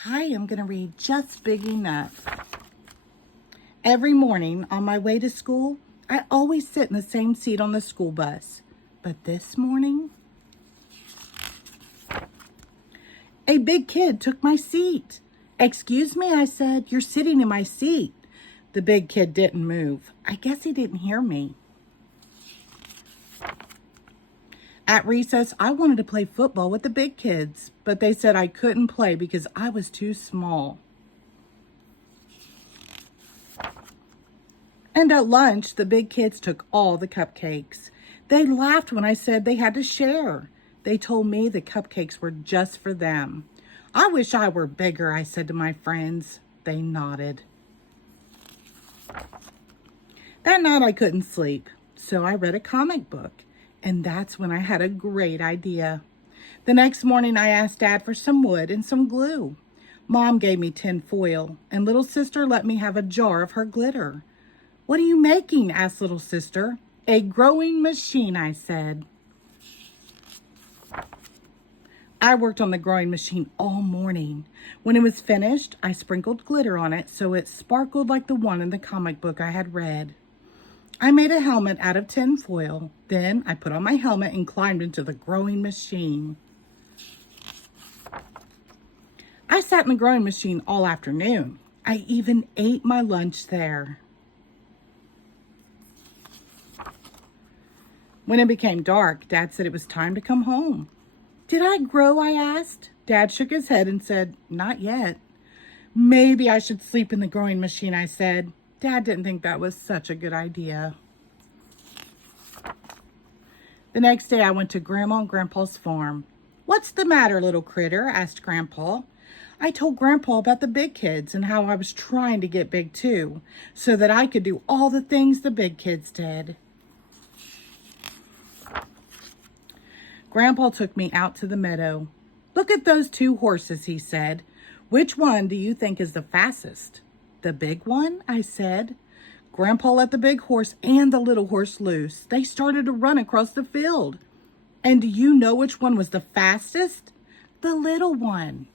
Hi, I'm going to read Just Big Enough. Every morning on my way to school, I always sit in the same seat on the school bus. But this morning, a big kid took my seat. "Excuse me," I said, "you're sitting in my seat." The big kid didn't move. I guess he didn't hear me. At recess, I wanted to play football with the big kids, but they said I couldn't play because I was too small. And at lunch, the big kids took all the cupcakes. They laughed when I said they had to share. They told me the cupcakes were just for them. "I wish I were bigger," I said to my friends. They nodded. That night I couldn't sleep, so I read a comic book, and that's when I had a great idea. The next morning I asked Dad for some wood and some glue. Mom gave me tin foil, and little sister let me have a jar of her glitter. "What are you making?" asked little sister. "A growing machine," I said. I worked on the growing machine all morning. When it was finished, I sprinkled glitter on it so it sparkled like the one in the comic book I had read. I made a helmet out of tin foil. Then I put on my helmet and climbed into the growing machine. I sat in the growing machine all afternoon. I even ate my lunch there. When it became dark, Dad said it was time to come home. "Did I grow?" I asked. Dad shook his head and said, "Not yet." "Maybe I should sleep in the growing machine," I said. Dad didn't think that was such a good idea. The next day I went to Grandma and Grandpa's farm. "What's the matter, little critter?" asked Grandpa. I told Grandpa about the big kids and how I was trying to get big too, so that I could do all the things the big kids did. Grandpa took me out to the meadow. "Look at those two horses," he said. "Which one do you think is the fastest?" "The big one," I said. Grandpa let the big horse and the little horse loose. They started to run across the field. And do you know which one was the fastest? The little one.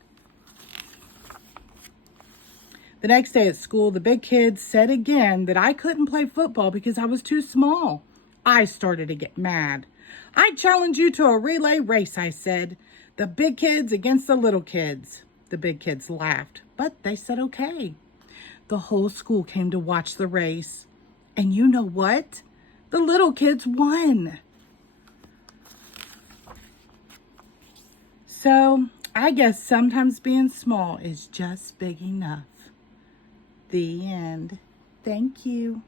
The next day at school, the big kids said again that I couldn't play football because I was too small. I started to get mad. "I challenge you to a relay race," I said. "The big kids against the little kids." The big kids laughed, but they said okay. The whole school came to watch the race. And you know what? The little kids won. So I guess sometimes being small is just big enough. The end. Thank you.